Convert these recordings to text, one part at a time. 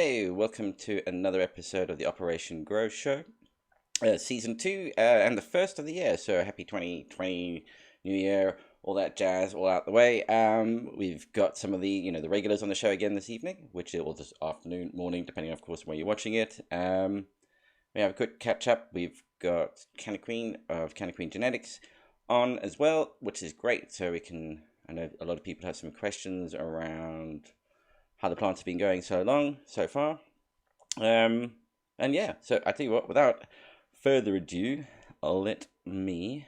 Hey, welcome to another episode of the Operation Grow Show, Season 2, and the first of the year. So happy 2020, New Year, all that jazz, all out the way. We've got some of the regulars on the show again this evening, or this afternoon, morning, depending, of course, where you're watching it. We have a quick catch up. We've got Candy Queen of Candy Queen Genetics on as well, which is great. So I know a lot of people have some questions around how the plants have been going so far. And yeah, so I tell you what, without further ado, I'll let me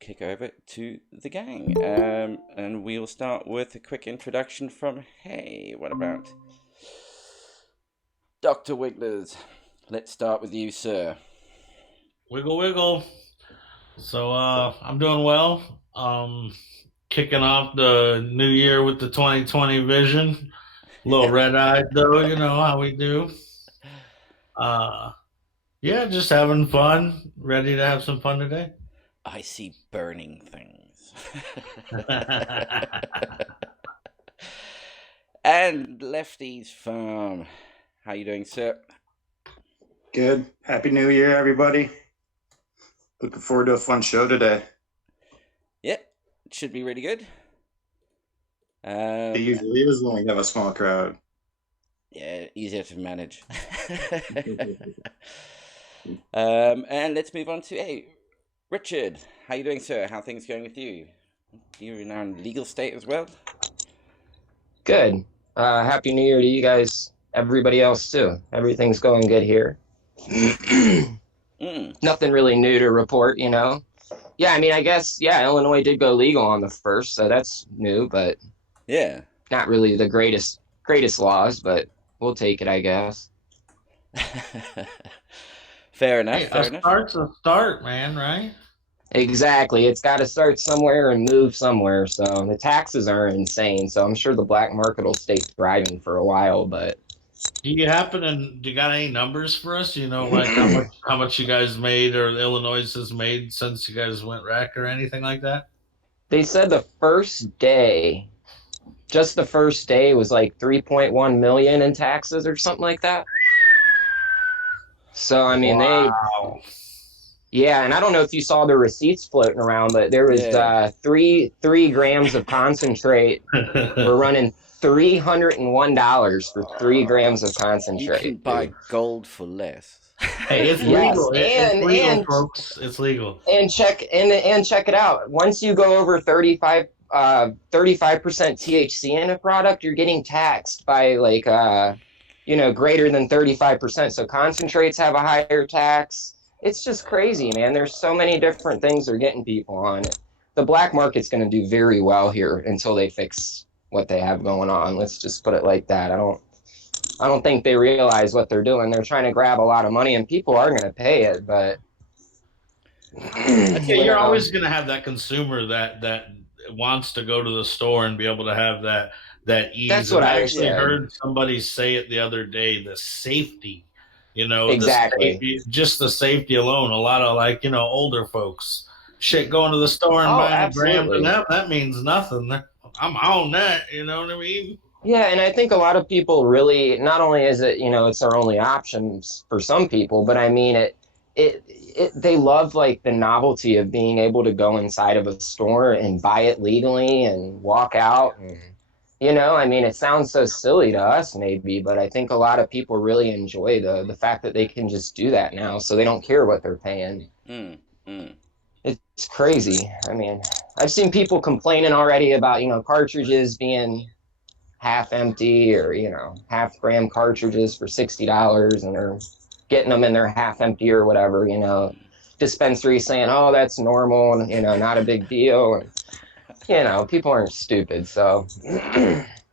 kick over to the gang. And we'll start with a quick introduction from, what about Dr. Wigglers? Let's start with you, sir. Wiggle, wiggle. So I'm doing well. Kicking off the new year with the 2020 vision. A little red-eyed though, you know how we do. Uh, yeah, just having fun. Ready to have some fun today. I see burning things. And Lefty's Farm. How you doing, sir? Good. Happy New Year, everybody. Looking forward to a fun show today. Yep, it should be really good. It usually is when we have a small crowd. Yeah, easier to manage. And let's move on to Richard. How you doing, sir? How are things going with you? You're now in legal state as well. Good. Happy New Year to you guys. Everybody else too. Everything's going good here. Nothing really new to report, you know. Yeah, I mean, I guess Illinois did go legal on the 1st, so that's new, but yeah, not really the greatest laws, but we'll take it, I guess. Fair enough. Hey, a start's a start, man, right? Exactly. It's got to start somewhere and move somewhere. So the taxes are insane. So I'm sure the black market will stay thriving for a while, but Do you got any numbers for us? You know, like how much you guys made or Illinois has made since you guys went rec or anything like that? they said just the first day was like 3.1 million in taxes or something like that. So I mean, wow. Yeah, and I don't know if you saw the receipts floating around, but there was 3 grams of concentrate. We're running $301 for 3 grams of concentrate. You can buy gold for less. Hey, it's legal. It's legal, folks. It's legal. And check it out. Once you go over 35% THC in a product, you're getting taxed by like greater than 35%. So concentrates have a higher tax. It's just crazy, man. There's so many different things they're getting people on. The black market's going to do very well here until they fix what they have going on. Let's just put it like that. I don't think they realize what they're doing. They're trying to grab a lot of money, and people are going to pay it, but you're always going to have that consumer that wants to go to the store and be able to have that ease. That's what I actually heard somebody say it the other day, the safety. You know, exactly. Just the safety alone. A lot of older folks, going to the store and buying a gram to them, that means nothing. I'm on that. You know what I mean? Yeah, and I think a lot of people really, not only is it, it's their only options for some people, but I mean they love like the novelty of being able to go inside of a store and buy it legally and walk out and. I mean, it sounds so silly to us maybe, but I think a lot of people really enjoy the fact that they can just do that now, so they don't care what they're paying. It's crazy. I mean, I've seen people complaining already about, cartridges being half empty or, half gram cartridges for $60 and they're getting them in their half empty or whatever, dispensary saying, oh, that's normal and, not a big deal. And, people aren't stupid, so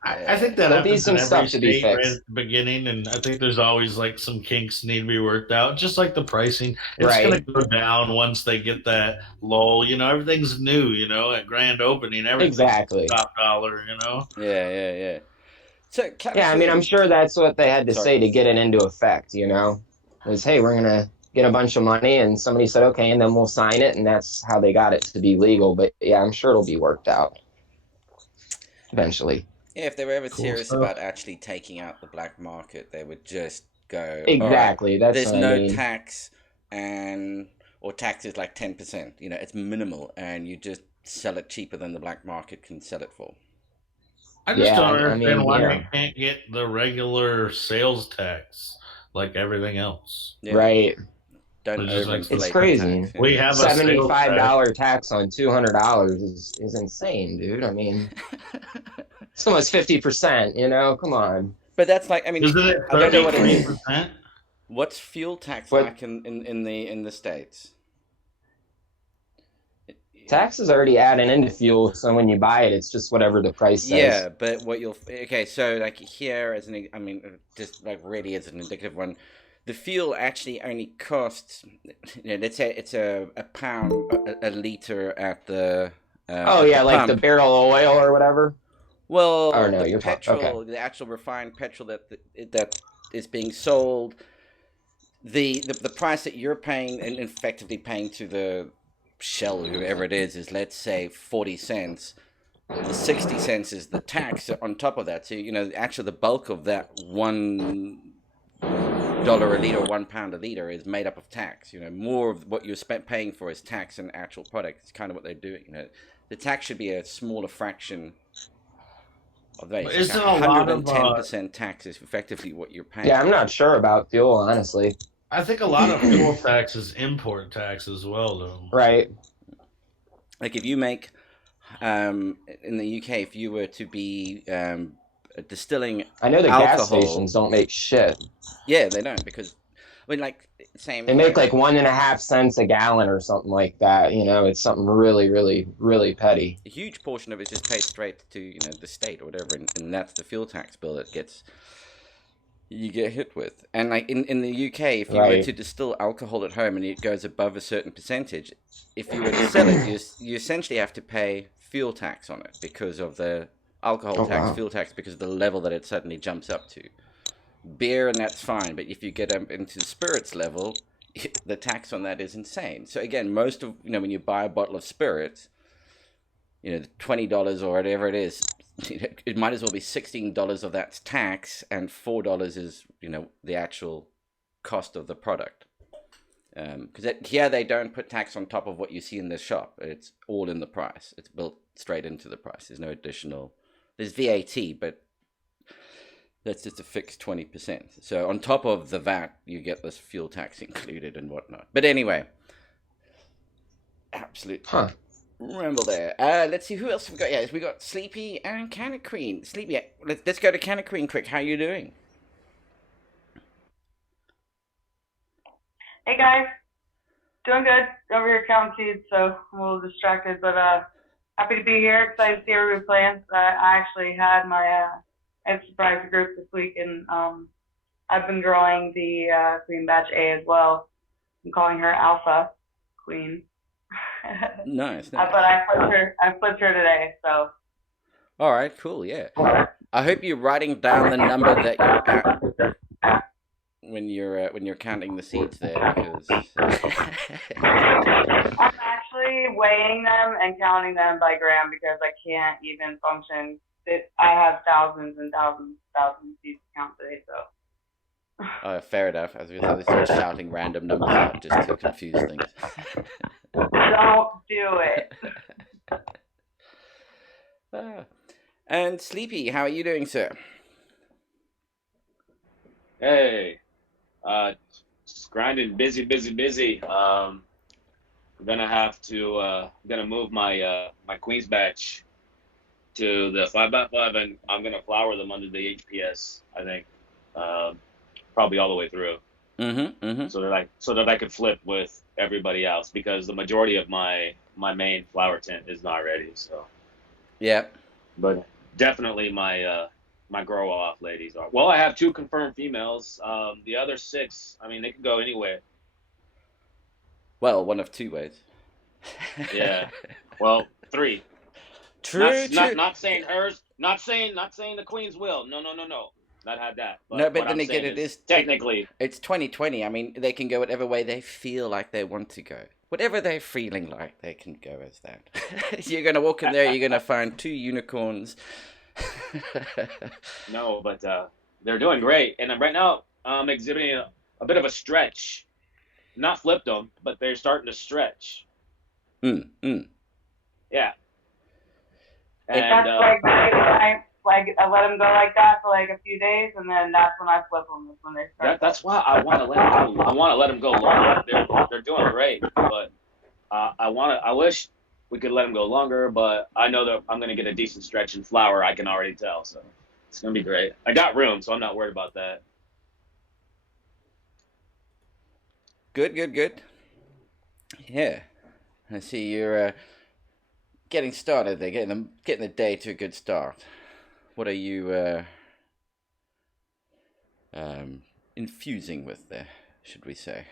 I think that there'll be some stuff to be fixed right at the beginning, and I think there's always like some kinks need to be worked out, just like the pricing. It's going to go down once they get that lull. Everything's new. At grand opening, everything's exactly top dollar. Yeah. So I mean, I'm sure that's what they had to say to get it into effect. Was hey, we're gonna get a bunch of money, and somebody said okay, and then we'll sign it, and that's how they got it to be legal. But yeah, I'm sure it'll be worked out eventually. Yeah, if they were ever Cool serious stuff. about actually taking out the black market, they would just go, all right, Exactly. That's there's what I no mean. tax, and or tax is like 10%. You know, it's minimal, and you just sell it cheaper than the black market can sell it for. I just Yeah, don't I understand mean, why yeah, they can't get the regular sales tax like everything else. Yeah, right. don't It just makes It's overinflate the crazy. tax. we Yeah. have a sales tax. $75 tax on $200 is insane, dude. I mean, it's almost 50%, you know? Come on. But that's like, I mean, Isn't it I don't know what it is. 33%? What's fuel tax But like in the States? tax is already added into fuel, so when you buy it, it's just whatever the price Yeah, says. but what you'll okay, so like here as an I mean just like really as an indicative one, the fuel actually only costs, let's say it's a pound a liter Oh at the yeah, like the pump. barrel of oil or whatever. Oh Well, no, the you're talking. Okay. petrol, the actual refined petrol that is being sold, the price that you're paying and effectively paying to the Shell, whoever it is let's say 40 cents. The 60 cents is the tax on top of that. So, you know, actually the bulk of that $1 a liter, £1 a liter is made up of tax. You know, more of what you're paying for is tax and actual product. It's kind of what they're doing. You know, the tax should be a smaller fraction of that. It's Isn't like a lot of 110% tax is effectively what you're Yeah, paying. I'm not sure about fuel, honestly. I think a lot of fuel tax is import tax as well, though. Right. Like if you make in the UK, if you were to be distilling I know the gas alcohol, stations don't make shit. yeah, they don't because I mean, like same. They make like 1.5 cents a gallon or something like that. You know, it's something really, really, really petty. A huge portion of it is just paid straight to the state or whatever, and that's the fuel tax bill that you get hit with. And like in the UK, if you were Right. to distill alcohol at home and it goes above a certain percentage, if you were to sell it, you essentially have to pay fuel tax on it because of the alcohol Oh tax, wow. fuel tax, because of the level that it suddenly jumps up to. Beer and that's fine, but if you get up into the spirits level, the tax on that is insane. So again, most of when you buy a bottle of spirits, the $20 or whatever it is, it might as well be $16 of that's tax, and $4 is the actual cost of the product. Because here they don't put tax on top of what you see in the shop. It's all in the price. It's built straight into the price. There's no additional. There's VAT, but that's just a fixed 20%. So on top of the VAT, you get this fuel tax included and whatnot. But anyway, absolute Huh. ramble there. Let's see who else we got. Yeah, we got Sleepy and Canna Queen. Sleepy, let's go to Canna Queen quick. How you doing? Hey guys, doing good. Over here counting seeds, so I'm a little distracted, but happy to be here. Excited to see everybody playing. I actually had my I surprise group this week, and I've been growing the Queen Batch A as well. I'm calling her Alpha Queen. Nice. But I flipped her today, so. All right, cool. Yeah. I hope you're writing down the number that you're at when you're counting the seeds there, because I'm actually weighing them and counting them by gram because I can't even function. I have thousands and thousands of seeds to count today, so. Fair enough. I was going to start shouting random numbers out just to confuse things. Don't do it. And Sleepy, how are you doing, sir? Hey, just grinding, busy. I'm gonna have to gonna move my my Queens batch to the 5x5, and I'm gonna flower them under the HPS. I think probably all the way through, so that I could flip with everybody else, because the majority of my main flower tent is not ready. So yeah, but definitely my my grow off ladies are. Well, I have 2 confirmed females. The other 6, I mean, they can go anywhere. Well, one of 2 ways. Yeah. Well, 3. True. Not saying hers. Not saying the queen's will. No. Not had that. No, but what then I'm again, saying it is technically. It's 2020. I mean, they can go whatever way they feel like they want to go. Whatever they're feeling like, they can go as that. You're gonna walk in there. You're gonna find 2 unicorns No, but they're doing great. And right now, I'm exhibiting a bit of a stretch. Not flipped them, but they're starting to stretch. Mm. Yeah. It- And That's I let them go like that for like a few days, and then that's when I flip them. That's when they start. that's why I want to let them go. I want to let them go longer. They're doing great, but I wish we could let them go longer. But I know that I'm gonna get a decent stretch in flower. I can already tell, so it's gonna be great. I got room, so I'm not worried about that. Good. Yeah, I see you're getting started there, getting the day to a good start. What are you infusing with there, should we say?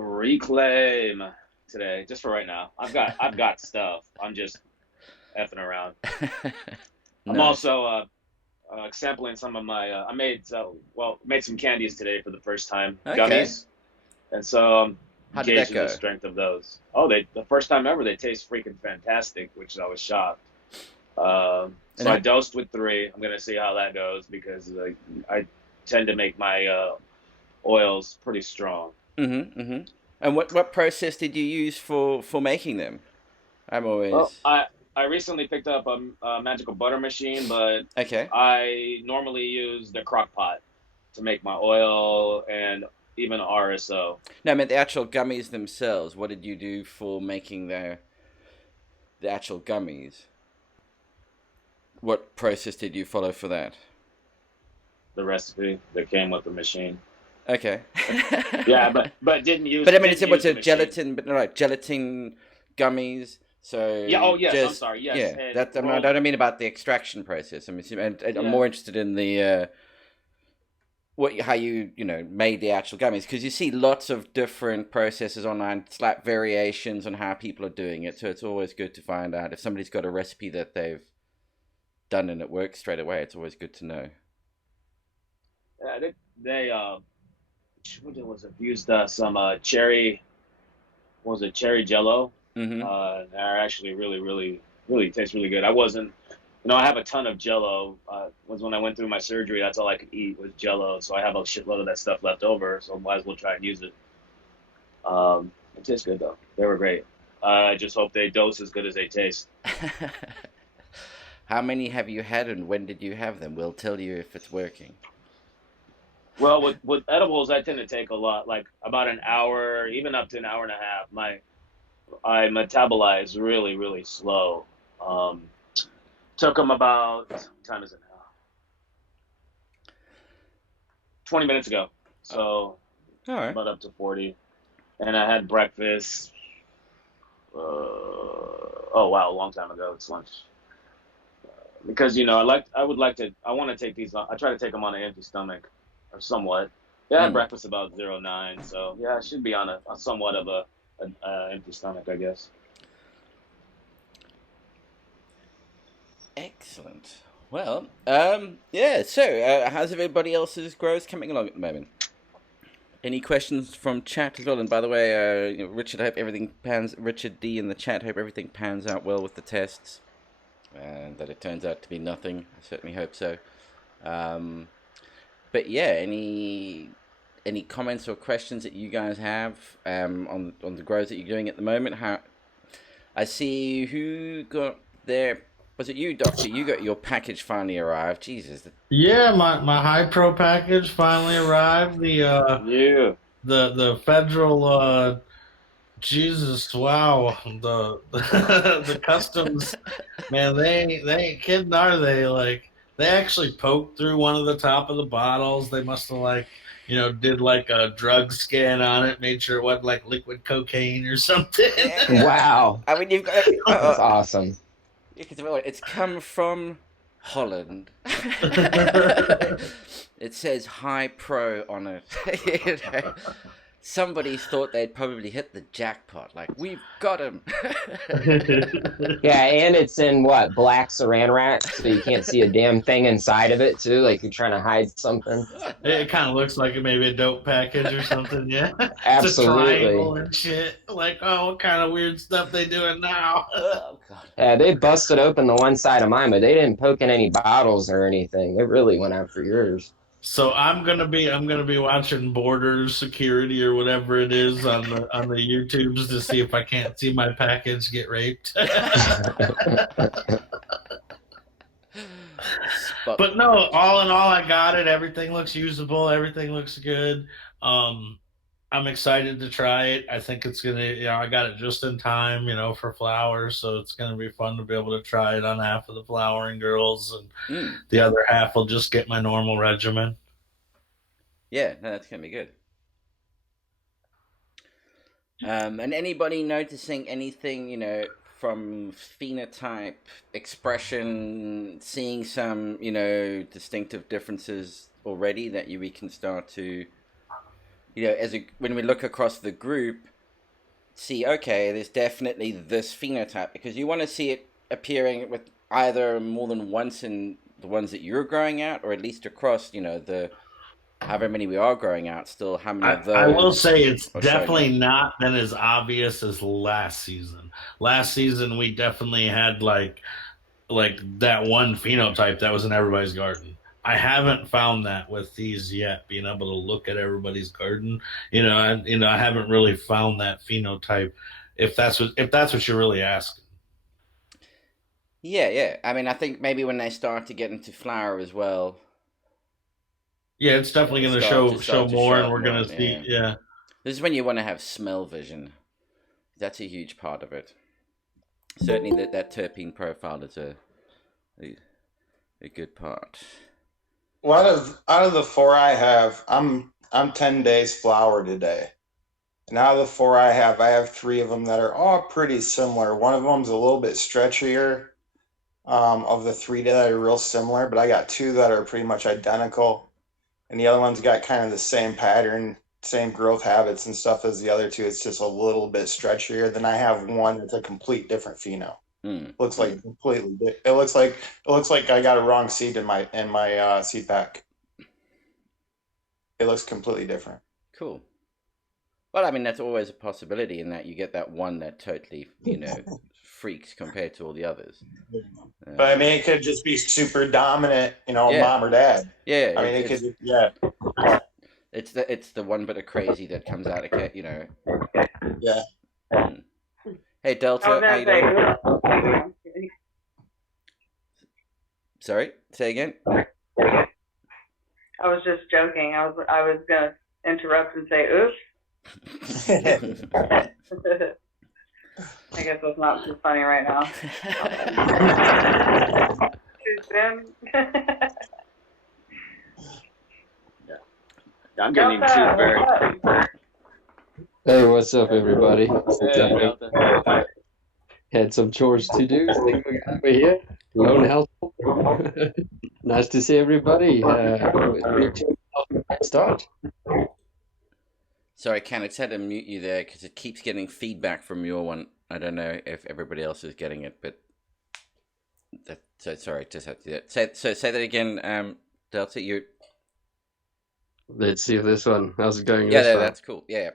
Reclaim today, just for right now. I've got stuff. I'm just effing around. I'm Nice. also sampling some of my. I made some candies today for the first time, Okay. gummies, and so I'm How did that gauging go? the strength of those. Oh, the first time ever, they taste freaking fantastic, which I was shocked. So And I dosed with 3. I'm gonna see how that goes because I tend to make my oils pretty strong. Mm-hmm. And what process did you use for making them? I'm always Well, I recently picked up a magical butter machine, but okay. I normally use the crock pot to make my oil and even RSO. No, I meant the actual gummies themselves. What did you do for making the actual gummies? What process did you follow for that? The recipe that came with the machine. Okay. Yeah, but didn't use. But I mean, didn't it's what's use a the machine. gelatin, but no, like gelatin gummies. So Yeah. Oh yes. I'm just, sorry. Yes. yeah. and That I don't mean about the extraction process. I'm assuming, and I'm Yeah. more interested in the how you made the actual gummies, because you see lots of different processes online, slight variations on how people are doing it. So it's always good to find out if somebody's got a recipe that they've done and it works straight away. It's always good to know. Yeah, they what was it? Used some cherry. What was it? Cherry Jello. Mm-hmm. They're actually really taste really good. I wasn't, I have a ton of Jello. Was when I went through my surgery, that's all I could eat was Jello. So I have a shitload of that stuff left over. So might as well try and use it. It tastes good though. They were great. I just hope they dose as good as they taste. How many have you had, and when did you have them? We'll tell you if it's working. Well, with edibles, I tend to take a lot, like about an hour, even up to an hour and a half. I metabolize really slow. Took them about, what time is it now? 20 minutes ago. So All right. about up to 40. And I had breakfast. Oh wow, a long time ago. It's lunch. Because I want to take these. I try to take them on an empty stomach, or somewhat. Yeah, I had breakfast about 09, so yeah, I should be on a somewhat of a empty stomach, I guess. Excellent. Well, yeah. So, how's everybody else's grows coming along at the moment? Any questions from chat as well? And by the way, Richard D in the chat, hope everything pans out well with the tests, and that it turns out to be nothing. I certainly hope so. But yeah, any comments or questions that you guys have on the grows that you're doing at the moment? How I see who got their. Was it you, Doctor? You got your package finally arrived. Jesus. Yeah, my high pro package finally arrived. The federal Jesus, wow. The customs, man, they ain't kidding, are they? Like, they actually poked through one of the top of the bottles. They must have did like a drug scan on it, made sure it wasn't like liquid cocaine or something. Wow. I mean, you've got. That's awesome. It's come from Holland. It says high pro on it. somebody thought they'd probably hit the jackpot. Like, we've got him. Yeah, and it's in what, black saran wrap, so you can't see a damn thing inside of it too, like you're trying to hide something. It kind of looks like maybe a dope package or something, yeah. It's a Absolutely. triangle and shit. Like, oh, what kind of weird stuff they doing now? Oh, God. Yeah, they busted open the one side of mine, but they didn't poke in any bottles or anything. They really went after yours. So I'm gonna be watching Border Security or whatever it is on the YouTubes to see if I can't see my package get raped. But no, all in all, I got it. Everything looks usable. Everything looks good. I'm excited to try it. I think it's gonna, I got it just in time, for flowers, so it's gonna be fun to be able to try it on half of the flowering girls, and the other half will just get my normal regimen. Yeah, no, that's gonna be good. And anybody noticing anything, from phenotype, expression, seeing some, distinctive differences already that we can start to, when we look across the group, see, okay, there's definitely this phenotype, because you want to see it appearing with either more than once in the ones that you're growing out, or at least across, the however many we are growing out, still how many of those. I will say it's definitely not been as obvious as last season. Last season we definitely had like that one phenotype that was in everybody's garden. I haven't found that with these yet, being able to look at everybody's garden. I haven't really found that phenotype, if that's what you're really asking. Yeah. I mean, I think maybe when they start to get into flower as well. Yeah, it's definitely going to show more, and we're going to see. Yeah, this is when you want to have smell vision. That's a huge part of it. Certainly, that terpene profile is a good part. Well, out of the 4 I have, I'm 10 days flower today. And out of the 4 I have 3 of them that are all pretty similar. One of them's a little bit stretchier of the 3 that are real similar, but I got 2 that are pretty much identical. And the other one's got kind of the same pattern, same growth habits and stuff as the other 2. It's just a little bit stretchier. Then I have one that's a complete different pheno. Looks like completely. It looks like I got a wrong seed in my seed pack. It looks completely different. Cool. Well, I mean, that's always a possibility in that you get that one that totally, freaks compared to all the others. But I mean, it could just be super dominant, Yeah. mom or dad. Yeah. I mean, it could. Yeah. It's the one bit of crazy that comes out of Yeah. Hey Delta, how you doing? Sorry, say again. I was just joking. I was gonna interrupt and say oops. I guess that's not too funny right now. Too soon. I'm getting too very. Hey, what's up, everybody? Hey, Delta. Had some chores to do. Think we got over here. Lone household. Nice to see everybody. Start. Sorry, Ken, I just had to mute you there because it keeps getting feedback from your one. I don't know if everybody else is getting it, but sorry, just had to do that. Say that again, Delta. You. Let's see if this one. How's it going? Yeah, that's cool. Yeah.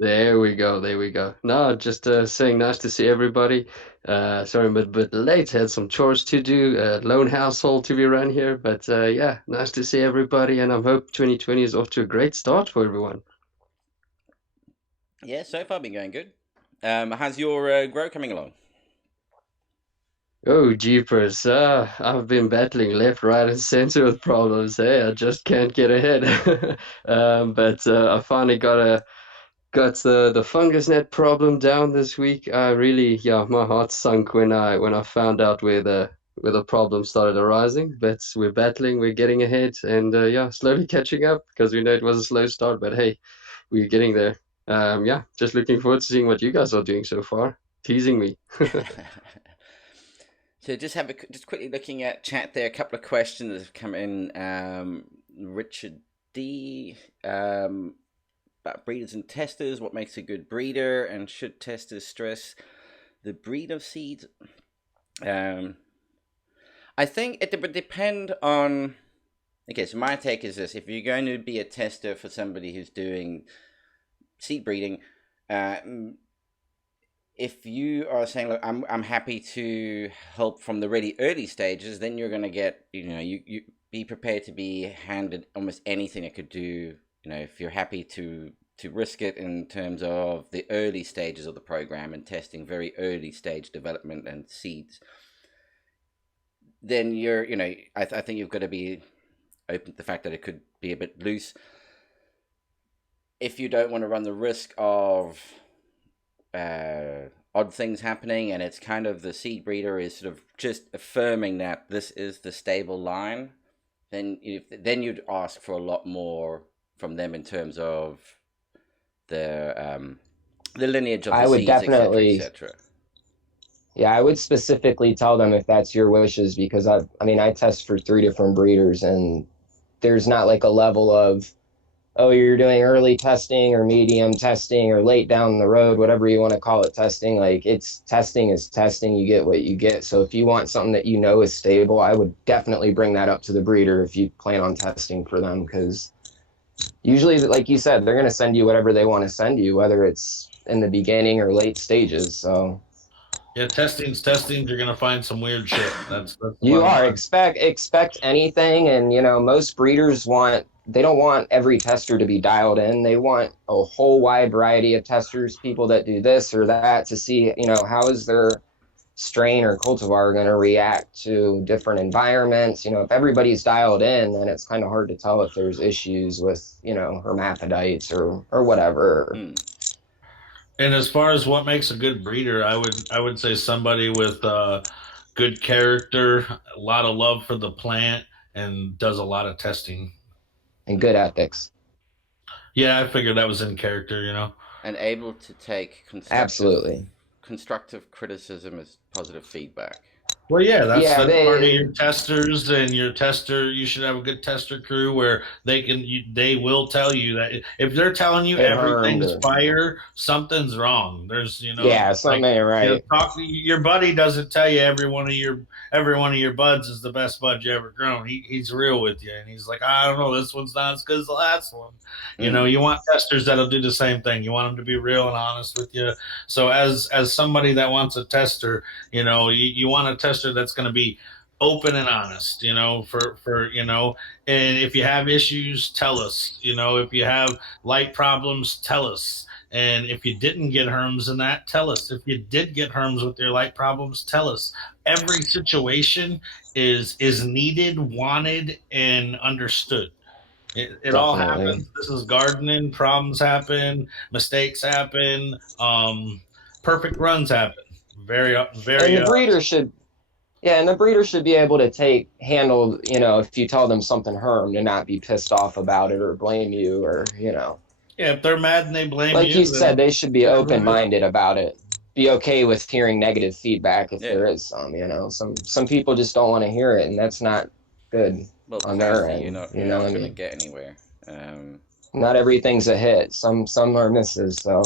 There we go. No, just saying nice to see everybody. Sorry I'm a bit late. Had some chores to do. Lone household to be run here. But yeah, nice to see everybody. And I hope 2020 is off to a great start for everyone. Yeah, so far been going good. How's your grow coming along? Oh, jeepers. I've been battling left, right, and center with problems. Hey, I just can't get ahead. But I finally got the fungus net problem down this week. I really, my heart sunk when I found out where the problem started arising. But we're battling, we're getting ahead, and slowly catching up because we know it was a slow start. But hey, we're getting there. Just looking forward to seeing what you guys are doing so far. Teasing me. So just quickly looking at chat there, a couple of questions have come in. Richard D. about breeders and testers, what makes a good breeder, and should testers stress the breed of seeds? I think it would depend on. Okay, so my take is this: if you're going to be a tester for somebody who's doing seed breeding, if you are saying, "Look, I'm happy to help from the really early stages," then you're going to get, you be prepared to be handed almost anything it could do. If you're happy to risk it in terms of the early stages of the program and testing very early stage development and seeds, then you're, I think you've got to be open to the fact that it could be a bit loose. If you don't want to run the risk of odd things happening, and it's kind of the seed breeder is sort of just affirming that this is the stable line, then you'd ask for a lot more from them in terms of the lineage of the I would seeds, definitely, etc. yeah, I would specifically tell them if that's your wishes, because I mean, I test for 3 different breeders, and there's not like a level of, oh, you're doing early testing or medium testing or late down the road, whatever you want to call it, testing. Like, it's testing is testing. You get what you get. So if you want something that you know is stable, I would definitely bring that up to the breeder if you plan on testing for them, because usually, like you said, they're going to send you whatever they want to send you, whether it's in the beginning or late stages. So Yeah, testing's testing. You're gonna find some weird shit. That's you bottom are line. expect anything, and most breeders they don't want every tester to be dialed in. They want a whole wide variety of testers, people that do this or that, to see how is their strain or cultivar going to react to different environments. If everybody's dialed in, then it's kind of hard to tell if there's issues with hermaphrodites or whatever. And as far as what makes a good breeder, I would say somebody with good character, a lot of love for the plant, and does a lot of testing. And good ethics. Yeah, I figured that was in character, And able to take Absolutely. constructive criticism as positive feedback. Well, yeah, that's part of they your testers, and your tester. You should have a good tester crew where they will tell you that if they're telling you everything's fire, something's wrong. There's something ain't right. Your buddy doesn't tell you every one of your buds is the best bud you ever grown. He's real with you, and he's like, I don't know, this one's not as good as the last one. You want testers that'll do the same thing. You want them to be real and honest with you. So as somebody that wants a tester, you want a tester that's going to be open and honest, and if you have issues, tell us. If you have light problems, tell us. And if you didn't get herms in that, tell us. If you did get herms with your light problems, tell us. Every situation is needed, wanted, and understood. It all happens. This is gardening. Problems happen. Mistakes happen. Perfect runs happen. Very. And the breeder should. Yeah, and the breeder should be able to handle, if you tell them something herm, to not be pissed off about it or blame you or. Yeah, if they're mad and they blame like you said, they should be open-minded about it. Be okay with hearing negative feedback if there is some. Some people just don't want to hear it, and that's not good on their end. You're not going to get anywhere. Not everything's a hit. Some are misses. So.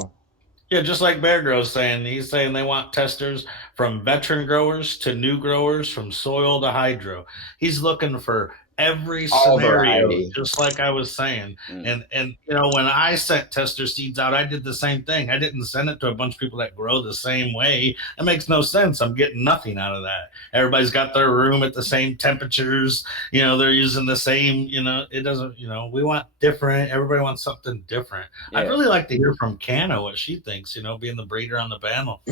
Yeah, just like Bear Grow's saying, he's saying they want testers from veteran growers to new growers, from soil to hydro. He's looking for every scenario, just like I was saying. And when I sent tester seeds out, I did the same thing. I didn't send it to a bunch of people that grow the same way. It makes no sense. I'm getting nothing out of that. Everybody's got their room at the same temperatures. They're using the same, it doesn't, we want different. Everybody wants something different. Yeah. I'd really like to hear from Canna what she thinks, being the breeder on the panel.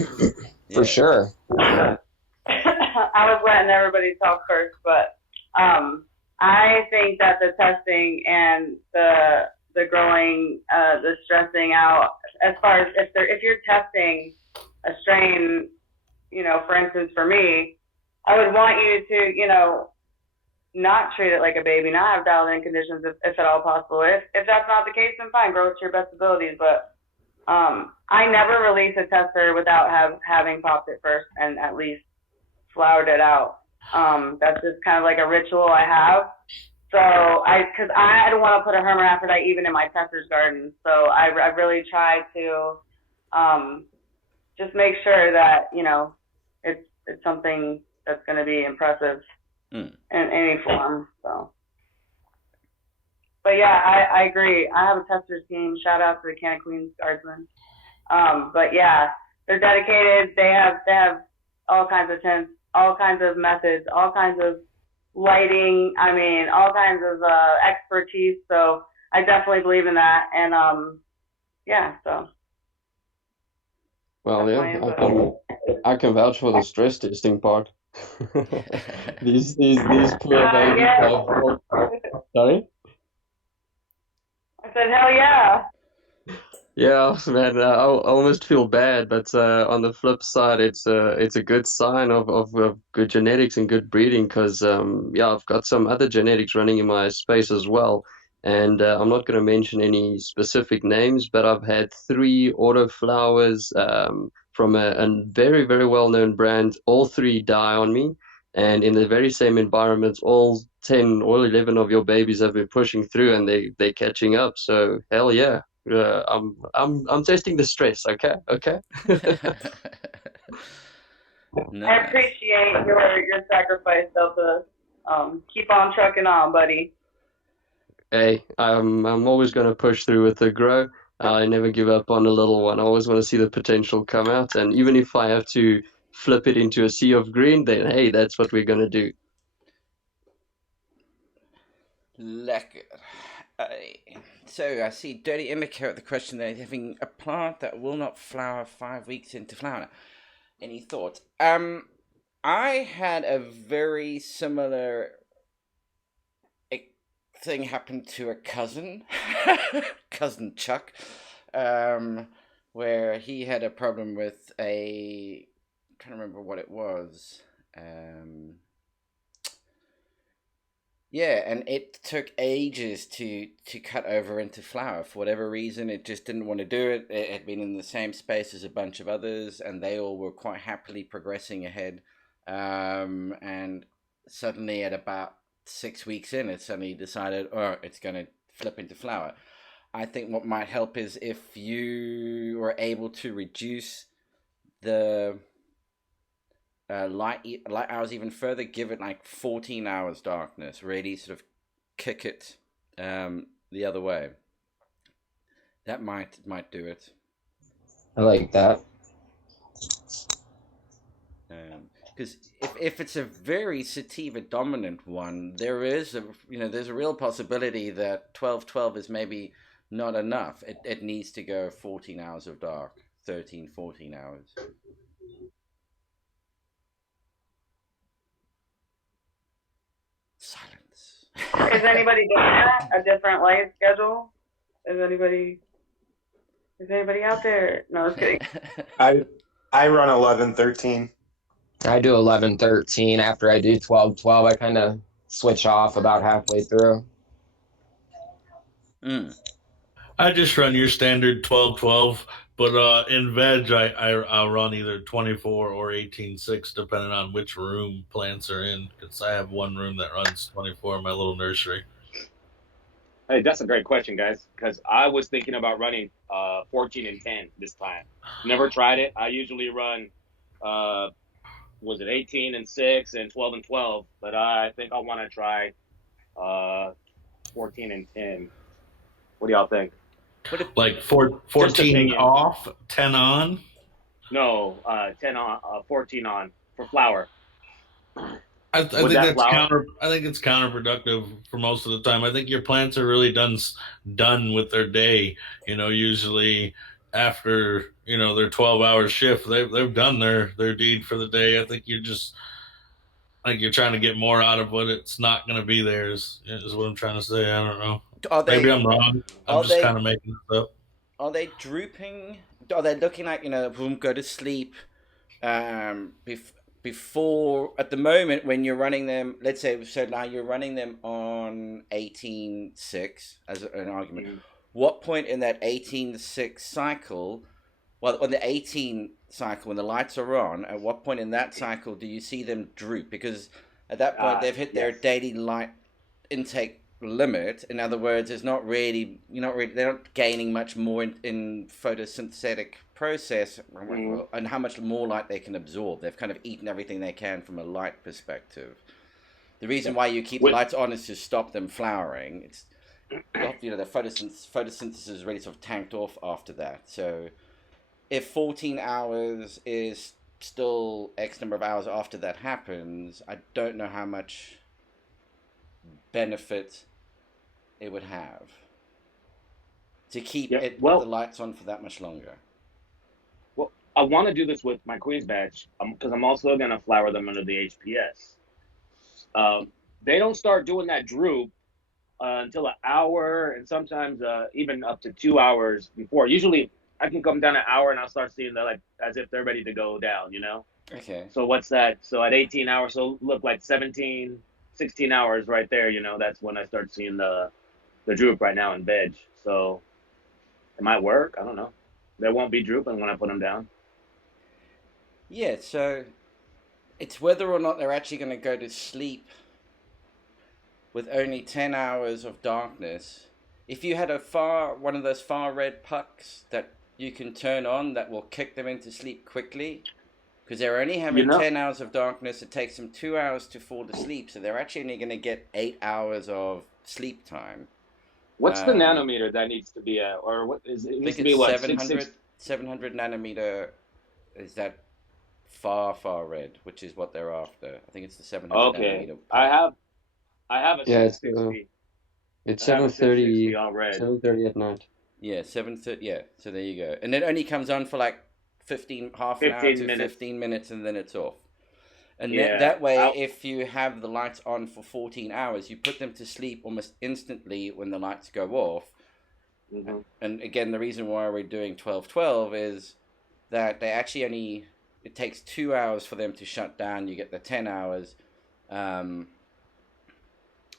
For sure. I was letting everybody talk first, but I think that the testing and the growing, the stressing out, as far as if you're testing a strain, for instance, for me, I would want you to, not treat it like a baby, not have dialed in conditions if at all possible. If that's not the case, then fine, grow it to your best abilities. But I never release a tester without having popped it first and at least flowered it out. That's just kind of like a ritual I have. because I don't want to put a hermaphrodite even in my tester's garden. So I really try to just make sure that, it's something that's going to be impressive in any form. So, but yeah, I agree. I have a testers team. Shout out to the Can of Queens Guardsmen. But yeah, they're dedicated. They have all kinds of tents, all kinds of methods, all kinds of lighting. I mean, all kinds of expertise. So I definitely believe in that. And yeah, so. Well, yeah, I can vouch for the stress testing part. These poor babies Yeah. Sorry? I said, hell yeah. Yeah, man, I almost feel bad, but on the flip side, it's a good sign of good genetics and good breeding because yeah, I've got some other genetics running in my space as well, and I'm not going to mention any specific names, but I've had 3 autoflowers from a very, very well-known brand. All 3 die on me, and in the very same environment, all 10 or 11 of your babies have been pushing through, and they're catching up. So hell yeah. I'm testing the stress. Okay. Nice. I appreciate your sacrifice, Delta. Keep on trucking on, buddy. Hey, I'm always going to push through with the grow. I never give up on a little one. I always want to see the potential come out, and even if I have to flip it into a sea of green, then hey, that's what we're going to do. Lekker. So I see Dirty Indica at the question there, having a plant that will not flower 5 weeks into flower. Any thoughts? I had a very similar thing happen to a cousin, cousin Chuck, where he had a problem with I'm trying to remember what it was. Yeah, and it took ages to cut over into flower. For whatever reason, it just didn't want to do it. It had been in the same space as a bunch of others, and they all were quite happily progressing ahead. And suddenly, at about 6 weeks in, it suddenly decided, oh, it's going to flip into flower. I think what might help is if you were able to reduce the light hours even further, give it like 14 hours darkness, really sort of kick it the other way. That might do it. I like that. Because if it's a very sativa dominant one, there's a real possibility that 12-12 is maybe not enough. It needs to go 14 hours of dark, 13-14 hours. Silence. Is anybody doing that? A different light schedule? Is anybody out there? No, I was kidding. I run 11-13. I do 11-13. After I do 12-12, I kind of switch off about halfway through. I just run your standard 12-12, but in veg, I'll run either 24 or 18-6, depending on which room plants are in, because I have one room that runs 24 in my little nursery. Hey, that's a great question, guys, because I was thinking about running 14-10 this time. Never tried it. I usually run, 18-6 and 12-12, but I think I want to try 14-10. What do y'all think? Like 14 off, 10 on? No, 10 on, 14 on for flower. I think it's counterproductive for most of the time. I think your plants are really done with their day. Usually after their 12-hour shift, they've done their deed for the day. I think you're trying to get more out of what it's not going to be there. Is what I'm trying to say. I don't know. Maybe I'm wrong. I'm just kind of making this up. Are they drooping? Are they looking like boom, go to sleep? Before, at the moment when you're running them, let's say, so now you're running them on 18-6 as an argument. What point in that 18-6 cycle, well, on the 18 cycle, when the lights are on, at what point in that cycle do you see them droop? Because at that point they've hit their daily light intake limit. In other words, it's not really they're not gaining much more in photosynthetic process, and how much more light they can absorb. They've kind of eaten everything they can from a light perspective. The reason why you keep the lights on is to stop them flowering. It's the photosynthesis is really sort of tanked off after that. So if 14 hours is still X number of hours after that happens, I don't know how much benefit it would have to keep the lights on for that much longer. Well, I want to do this with my Queen's badge because I'm also going to flower them under the HPS. They don't start doing that droop until an hour, and sometimes even up to 2 hours before. Usually I can come down an hour and I'll start seeing them like as if they're ready to go down, you know? Okay. So what's that? So at 18 hours, so look like 16 hours right there, you know, that's when I start seeing the droop right now in veg. So it might work. I don't know. They won't be drooping when I put them down. Yeah, so it's whether or not they're actually going to go to sleep with only 10 hours of darkness. If you had one of those far red pucks that you can turn on that will kick them into sleep quickly, because they're only having 10 hours of darkness, it takes them 2 hours to fall asleep, so they're actually only going to get 8 hours of sleep time. What's the nanometer that needs to be at, or what is it? Needs to be what, 700 nanometer is that far red, which is what they're after. I think it's the 700 nanometer. I have a 660. It's 7:30 all red. 7:30 at night. Yeah, 7:30. Yeah, so there you go. And it only comes on for like half an hour to 15 minutes, and then it's off. And that way, if you have the lights on for 14 hours, you put them to sleep almost instantly when the lights go off. Mm-hmm. And again, the reason why we're doing 12-12 is that they actually it takes 2 hours for them to shut down. You get the 10 hours. And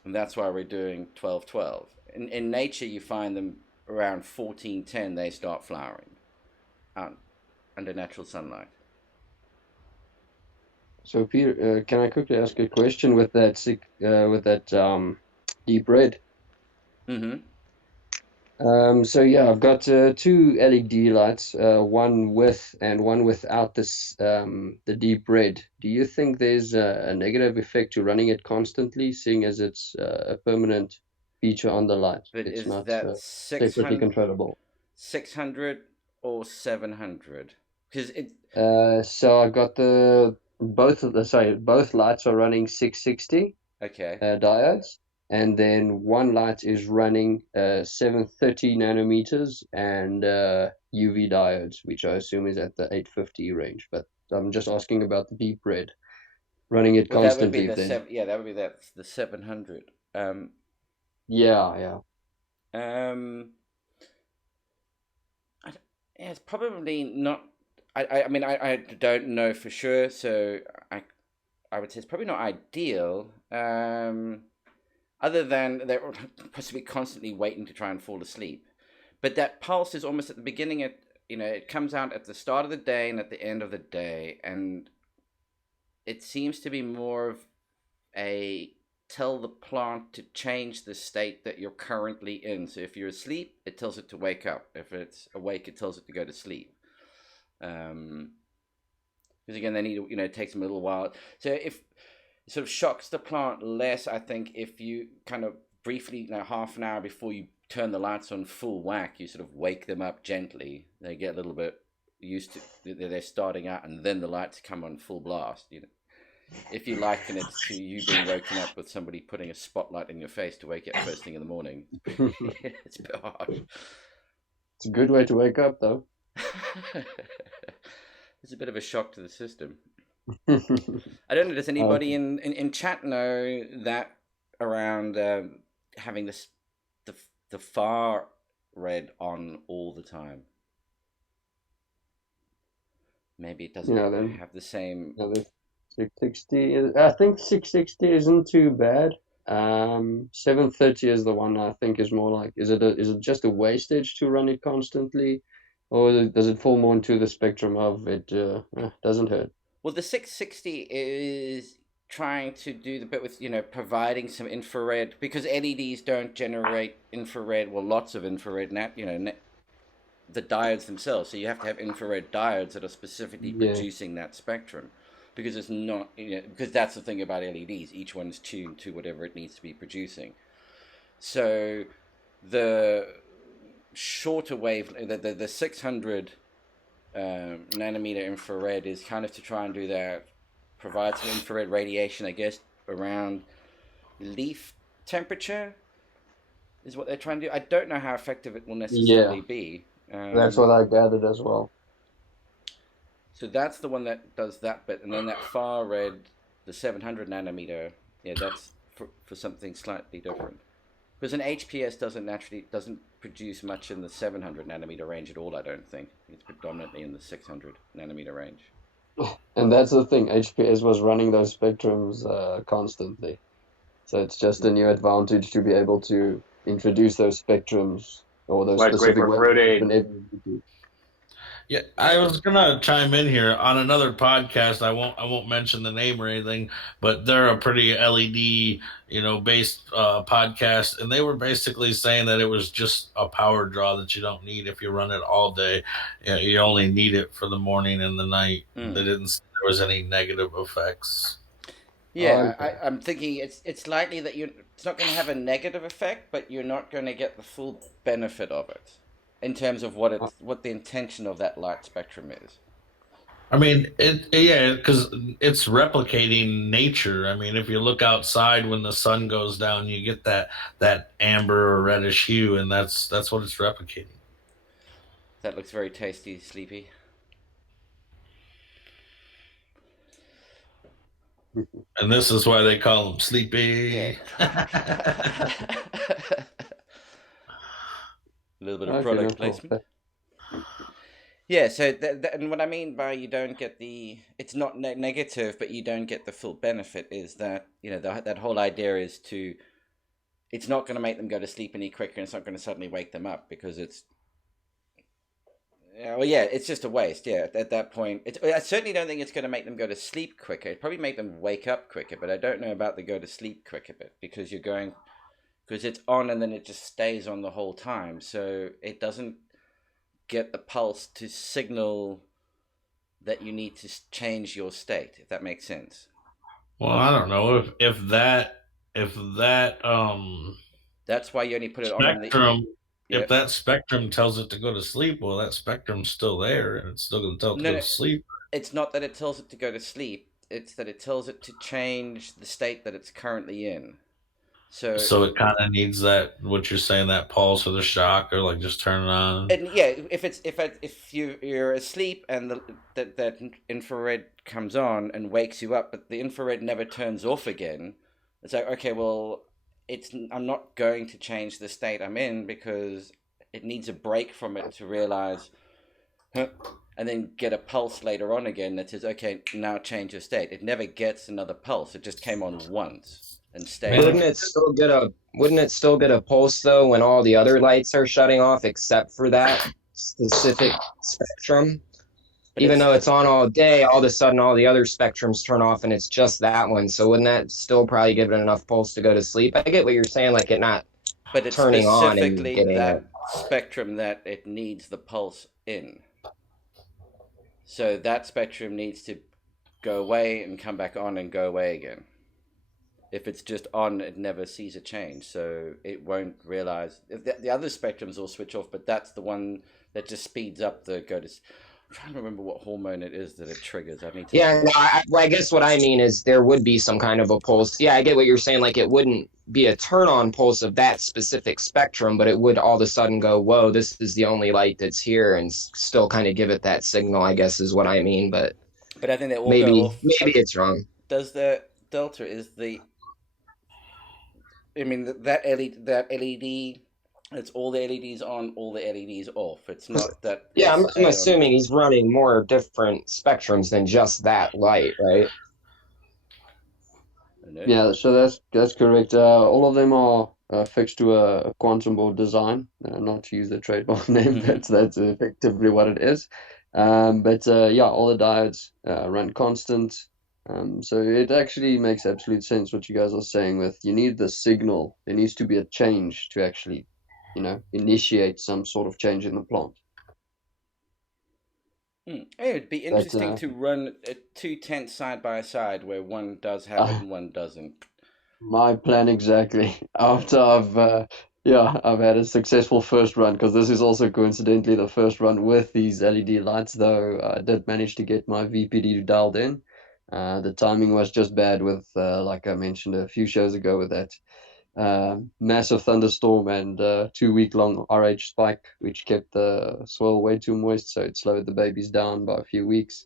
that's why we're doing 12-12. In nature, you find them around 14-10, they start flowering out under natural sunlight. So Peter, can I quickly ask a question with that deep red? Mm-hmm. So yeah, I've got two LED lights, one with and one without this the deep red. Do you think there's a negative effect to running it constantly, seeing as it's a permanent feature on the light? But it's is not that separately controllable. 600 or 700? Because it. So I got both lights are running 660. Okay. Diodes. And then one light is running 730 nanometers and UV diodes, which I assume is at the 850 range. But I'm just asking about the deep red, running it constantly. That would be that would be the 700. Yeah. It's probably not. I mean, I don't know for sure, so I would say it's probably not ideal. Other than they're possibly constantly waiting to try and fall asleep. But that pulse is almost at the beginning. It comes out at the start of the day and at the end of the day. And it seems to be more of a tell the plant to change the state that you're currently in. So if you're asleep, it tells it to wake up. If it's awake, it tells it to go to sleep. Because again, they need, it takes them a little while. So if sort of shocks the plant less, I think, if you kind of briefly, half an hour before you turn the lights on full whack, you sort of wake them up gently. They get a little bit used to, they're starting out, and then the lights come on full blast. If you liken it to you being woken up with somebody putting a spotlight in your face to wake you up first thing in the morning, it's a bit hard. It's a good way to wake up, though. It's a bit of a shock to the system. I don't know. Does anybody in chat know that around having the far red on all the time? Maybe it doesn't have the same. 660. I think 660 isn't too bad. 730 is the one I think is more like. Is it just a wastage to run it constantly, or does it fall more into the spectrum of it doesn't hurt? Well, the 660 is trying to do the bit with, providing some infrared, because LEDs don't generate infrared, well, lots of infrared, the diodes themselves. So you have to have infrared diodes that are specifically Yeah. producing that spectrum, because it's not, because that's the thing about LEDs. Each one is tuned to whatever it needs to be producing. So the shorter wave, the 600 nanometer infrared is kind of to try and do that, provide some infrared radiation, I guess, around leaf temperature is what they're trying to do. I don't know how effective it will necessarily be. That's what I gathered as well. So that's the one that does that bit, and then that far red, the 700 nanometer, that's for something slightly different. Because an HPS doesn't produce much in the 700 nanometer range at all, I don't think. It's predominantly in the 600 nanometer range. And that's the thing, HPS was running those spectrums constantly. So it's just a new advantage to be able to introduce those spectrums or those Like great specific for waves fruit aid. whenever you do. Yeah, I was gonna chime in here on another podcast. I won't mention the name or anything, but they're a pretty LED, based podcast, and they were basically saying that it was just a power draw that you don't need if you run it all day. You only need it for the morning and the night. They didn't say there was any negative effects. Yeah, Okay. I'm thinking it's likely that it's not going to have a negative effect, but you're not going to get the full benefit of it in terms of what the intention of that light spectrum is. I mean, because it's replicating nature. I mean, if you look outside when the sun goes down, you get that amber or reddish hue, and that's what it's replicating. That looks very tasty, Sleepy. And this is why they call them Sleepy. A little bit of Okay, product no, cool. placement. Yeah, so and what I mean by you don't get it's not negative, but you don't get the full benefit is that, that whole idea is it's not going to make them go to sleep any quicker, and it's not going to suddenly wake them up, because it's just a waste. Yeah, at that point, I certainly don't think it's going to make them go to sleep quicker. It'd probably make them wake up quicker, but I don't know about the go to sleep quicker bit, because because it's on and then it just stays on the whole time, so it doesn't get the pulse to signal that you need to change your state, if that makes sense. Well, I don't know if that That's why you only put it spectrum. on If that spectrum tells it to go to sleep, well, that spectrum's still there, and it's still going to tell it to go to sleep. It's not that it tells it to go to sleep. It's that it tells it to change the state that it's currently in. So it kind of needs that, what you're saying, that pulse or the shock, or like just turn it on. And yeah, if you're asleep and that infrared comes on and wakes you up, but the infrared never turns off again, it's like, okay, well, I'm not going to change the state I'm in, because it needs a break from it to realize, and then get a pulse later on again that says, okay, now change your state. It never gets another pulse. It just came on once and stayed. Wouldn't it still get a pulse though when all the other lights are shutting off except for that specific spectrum? But even though it's on all day, all of a sudden all the other spectrums turn off and it's just that one. So wouldn't that still probably give it enough pulse to go to sleep? I get what you're saying, like it not but it's turning on and specifically getting that spectrum that it needs the pulse in. So that spectrum needs to go away and come back on and go away again. If it's just on, it never sees a change, so it won't realize. The other spectrums will switch off, but that's the one that just speeds up the go to. I'm trying to remember what hormone it is that it triggers. I need to. Yeah, no, I guess what I mean is there would be some kind of a pulse. Yeah, I get what you're saying. Like it wouldn't be a turn-on pulse of that specific spectrum, but it would all of a sudden go, whoa, this is the only light that's here, and still kind of give it that signal, I guess is what I mean. But I think they all maybe go off. it's wrong. Does the delta is the? I mean that LED. It's all the LEDs on, all the LEDs off. It's not that. Yeah, I'm assuming he's running more different spectrums than just that light, right? Yeah, so that's correct. All of them are fixed to a quantum board design. Not to use the trademark name, that's effectively what it is. But all the diodes run constant. So it actually makes absolute sense what you guys are saying with you need the signal. There needs to be a change to actually, initiate some sort of change in the plant. It'd be But interesting to run two tents side by side where one does have it and one doesn't. my plan exactly. After I've had a successful first run, because this is also coincidentally the first run with these LED lights, though I did manage to get my VPD dialed in. The timing was just bad with, like I mentioned a few shows ago, with that massive thunderstorm and 2 week long RH spike, which kept the soil way too moist, so it slowed the babies down by a few weeks.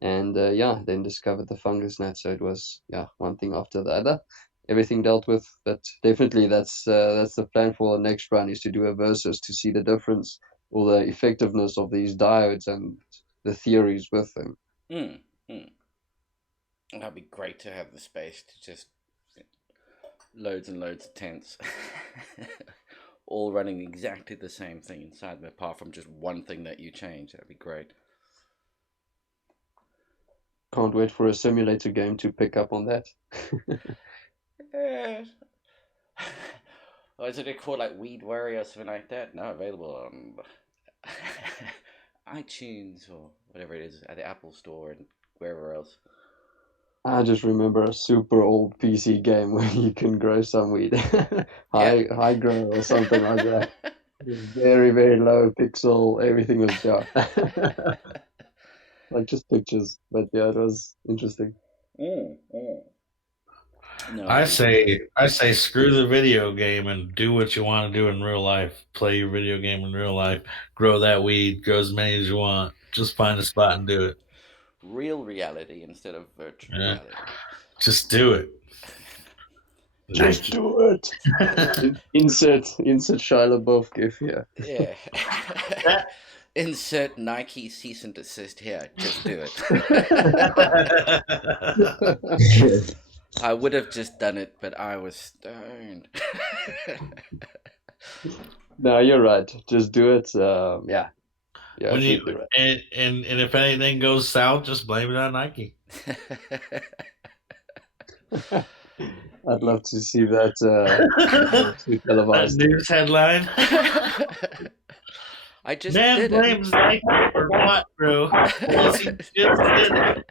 And then discovered the fungus gnat. So it was one thing after the other. Everything dealt with, but definitely that's the plan for the next run, is to do a versus to see the difference or the effectiveness of these diodes and the theories with them. That'd be great to have the space to just loads and loads of tents all running exactly the same thing inside them, apart from just one thing that you change. That'd be great. Can't wait for a simulator game to pick up on that. Or is it called like Weed Warrior or something like that? No, available on iTunes or whatever it is at the Apple Store and wherever else. I just remember a super old PC game where you can grow some weed, high grow or something like that. It was very, very low pixel. Everything was dark. Like just pictures, but yeah, it was interesting. No, I say screw the video game and do what you want to do in real life. Play your video game in real life. Grow that weed. Grow as many as you want. Just find a spot and do it. real reality instead of virtual reality. Just do it. Just do it. Insert Shia LaBeouf gif here. Yeah. Insert Nike cease and desist here. Just do it. I would have just done it, but I was stoned. No, you're right. Just do it. Yeah. When you, right. and if anything goes south, just blame it on Nike. I'd love to see that televised. That news headline. I just Man blames Nike for what, bro? Yes, he just did it.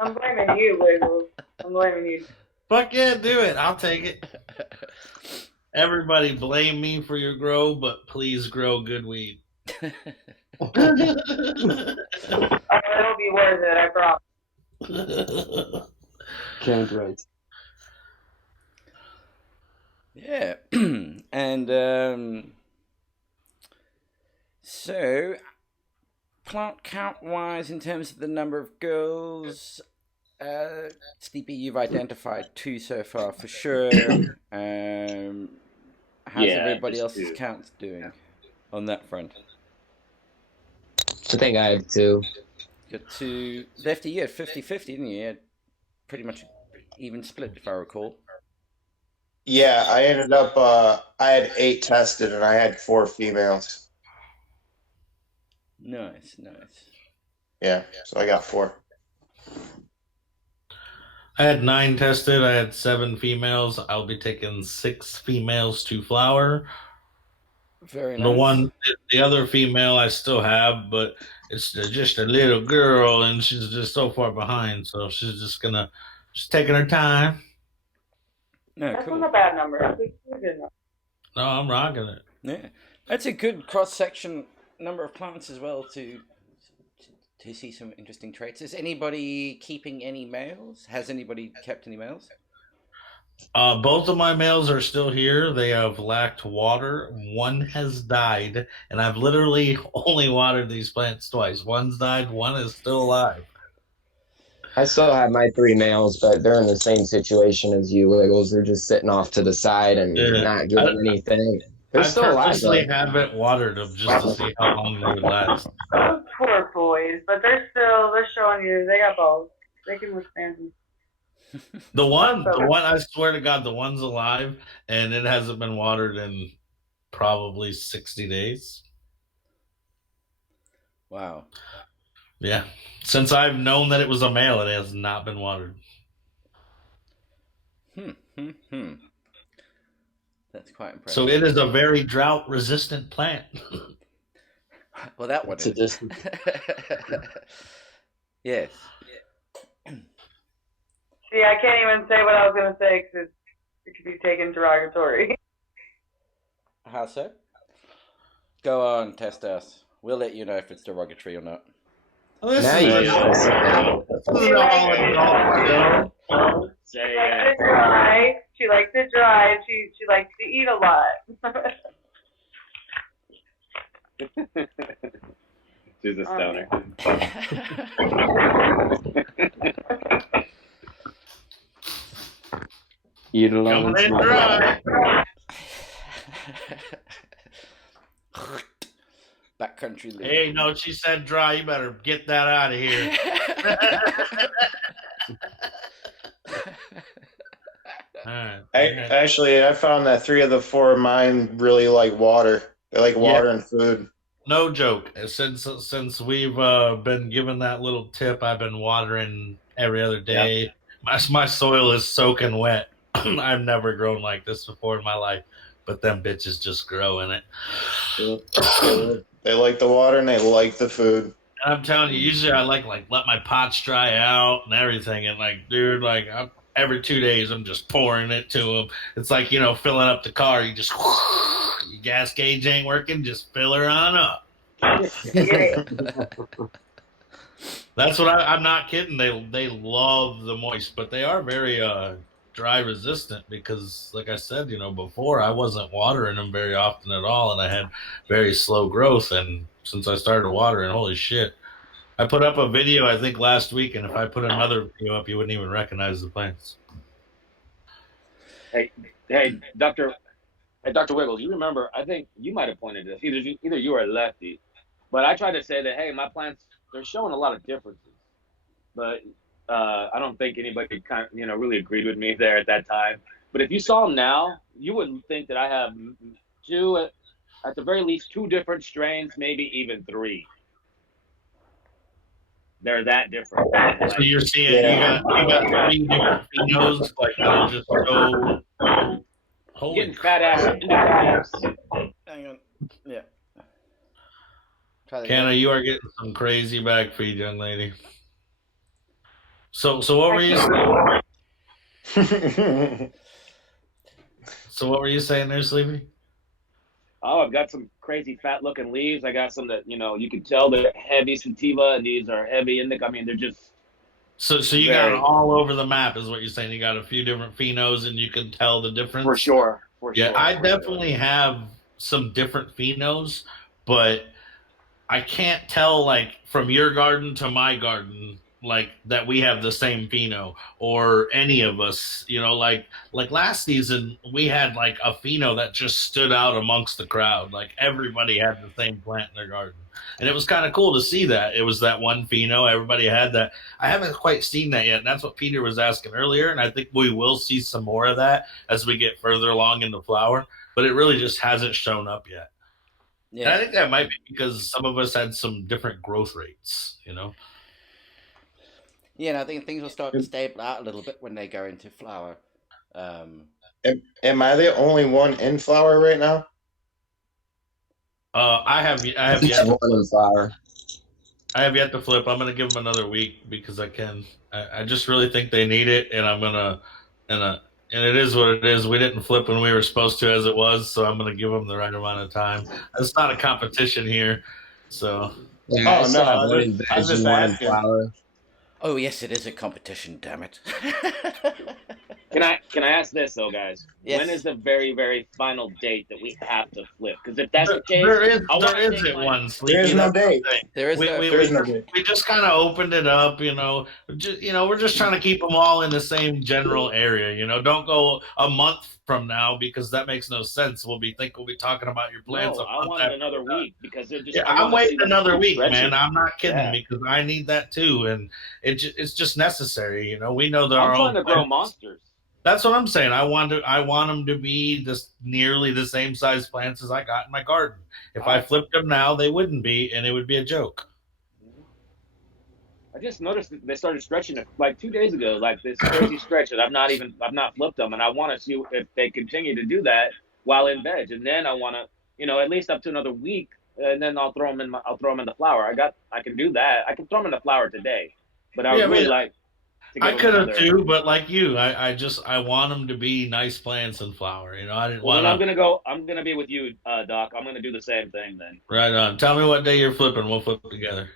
I'm blaming you, Wiggles. I'm blaming you. Fuck yeah, do it. I'll take it. Everybody blame me for your grow, but please grow good weed. It'll be worth it, I promise. Can't wait. Yeah. And so plant count wise, in terms of the number of girls, Sleepy, you've identified 2 so far for sure. How's everybody else's counts doing on that front? I think I have 2. Got 2. Lefty, you had 50-50, didn't you? You had pretty much even split, if I recall. Yeah, I ended up, I had 8 tested and I had 4 females. Nice. Yeah, so I got 4. I had 9 tested. I had 7 females. I'll be taking 6 females to flower. Very nice. The other female I still have, but it's just a little girl, and she's just so far behind. So she's just taking her time. No, That's cool. not a bad number. That's a good number. No, I'm rocking it. Yeah, that's a good cross-section number of plants as well to see some interesting traits. Is anybody keeping any males? Has anybody kept any males? Both of my males are still here. They have lacked water. One has died, and I've literally only watered these plants twice. One's died, one is still alive. I still have my 3 males, but they're in the same situation as you, Wiggles. They're just sitting off to the side and not doing anything. They're still alive. I purposely haven't watered them just to see how long they would last. Those poor boys, but they're showing you they got balls. They can withstand them. The one, I swear to God, the one's alive, and it hasn't been watered in probably 60 days. Wow. Yeah. Since I've known that it was a male, it has not been watered. That's quite impressive. So it is a very drought resistant plant. Well, that one It's a is. distance. Yes. See, I can't even say what I was going to say because it could be taken derogatory. How so? Go on, test us. We'll let you know if it's derogatory or not. This Now is you a- just this is an all-in-all show. Say, She likes it dry. She likes it dry. She likes to eat a lot. she's a stoner. Eat alone. Coming in dry. Backcountry living. Hey, no, she said dry. You better get that out of here. All right. Actually, I found that 3 of the 4 of mine really like water. They like water and food. No joke. Since we've been given that little tip, I've been watering every other day. My soil is soaking wet. I've never grown like this before in my life, but them bitches just grow in it. They like the water and they like the food. And I'm telling you, usually I like let my pots dry out and everything, and dude, every 2 days I'm just pouring it to them. It's like, filling up the car. You just your gas gauge ain't working, just fill her on up. Yeah. That's what I'm not kidding. They love the moist, but they are very dry resistant because, like I said, before I wasn't watering them very often at all, and I had very slow growth. And since I started watering, holy shit! I put up a video I think last week, and if I put another video up, you wouldn't even recognize the plants. Hey, Dr. Wiggles, you remember, I think you might have pointed this, either you or Lefty, but I tried to say that, hey, my plants, they're showing a lot of differences. But I don't think anybody really agreed with me there at that time. But if you saw them now, you wouldn't think that I have at the very least 2 different strains, maybe even 3. They're that different. So you're seeing you got 3 different phenos, they're just so holy Getting fat ass. Hang on. Yeah. Try that Canna, again. you are getting some crazy back feed, young lady. So what were you saying? So what were you saying there, Sleepy? Oh, I've got some crazy fat looking leaves. I got some that, you can tell they're heavy sativa, and these are heavy indica. I mean, they're just. So you got it all over the map, is what you're saying. You got a few different phenos, and you can tell the difference. For sure. Yeah, I definitely have some different phenos, but I can't tell from your garden to my garden that we have the same pheno, or any of us. Like last season we had a pheno that just stood out amongst the crowd. Everybody had the same plant in their garden, and it was kind of cool to see that it was that one pheno. Everybody had that. I haven't quite seen that yet, and that's what Peter was asking earlier, and I think we will see some more of that as we get further along in the flower, but it really just hasn't shown up yet. Yeah. And I think that might be because some of us had some different growth rates. Yeah, and I think things will start to stable out a little bit when they go into flower. Am I the only one in flower right now? I have yet to flip. I'm gonna give them another week because I can. I just really think they need it, and I'm gonna and it is what it is. We didn't flip when we were supposed to, as it was, so I'm gonna give them the right amount of time. It's not a competition here, so. Yeah, I was just asking. Oh yes, it is a competition. Damn it! Can I ask this though, guys? Yes. When is the very, very final date that we have to flip? Because if that's the case, there isn't one. There's no date. There is no date. We just kind of opened it up, we're just trying to keep them all in the same general area. Don't go a month from now because that makes no sense. We'll be talking about your plans. No, I want another week because they're just. Yeah, I'm waiting another week, man. I'm not kidding because I need that too, and it's just necessary. We know there are. I'm trying to grow monsters. That's what I'm saying. I want them to be nearly the same size plants as I got in my garden. If I flipped them now, they wouldn't be, and it would be a joke. I just noticed that they started stretching it like 2 days ago, like this crazy stretch that I've not flipped them, and I want to see if they continue to do that while in veg, and then I want to, at least up to another week, and then I'll throw them in the flour. I can do that. I can throw them in the flour today, but I Yeah, would I really mean, like to I give them could have another. too, but like you, I want them to be nice plants and flower. I didn't Well, then want to. I'm gonna be with you, Doc. I'm gonna do the same thing then. Right on. Tell me what day you're flipping. We'll flip together.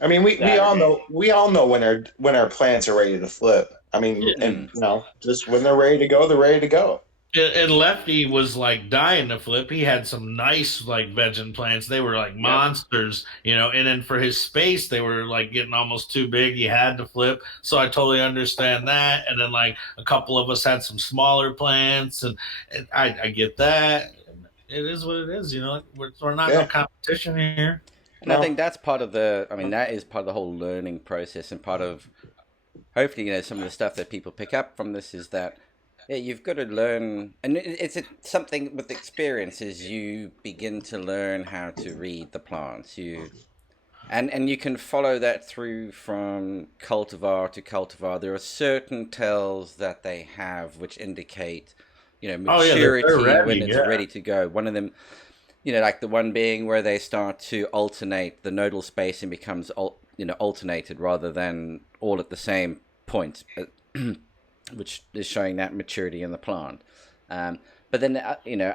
I mean, we all Saturday. know when our plants are ready to flip. I mean, Yeah. and just when they're ready to go, they're ready to go. And Lefty was like dying to flip. He had some nice like vegetation plants. They were like monsters, And then for his space, they were like getting almost too big. He had to flip. So I totally understand that. And then like a couple of us had some smaller plants, and I get that. It is what it is, We're not no competition here. And I think that's part of that is part of the whole learning process, and part of hopefully, some of the stuff that people pick up from this is that, yeah, you've got to learn, and it's something with experience is you begin to learn how to read the plants. And you can follow that through from cultivar to cultivar. There are certain tells that they have which indicate, maturity they're ready, when it's ready to go. One of them, like the one being where they start to alternate, the nodal spacing becomes alternated rather than all at the same point, which is showing that maturity in the plant. But then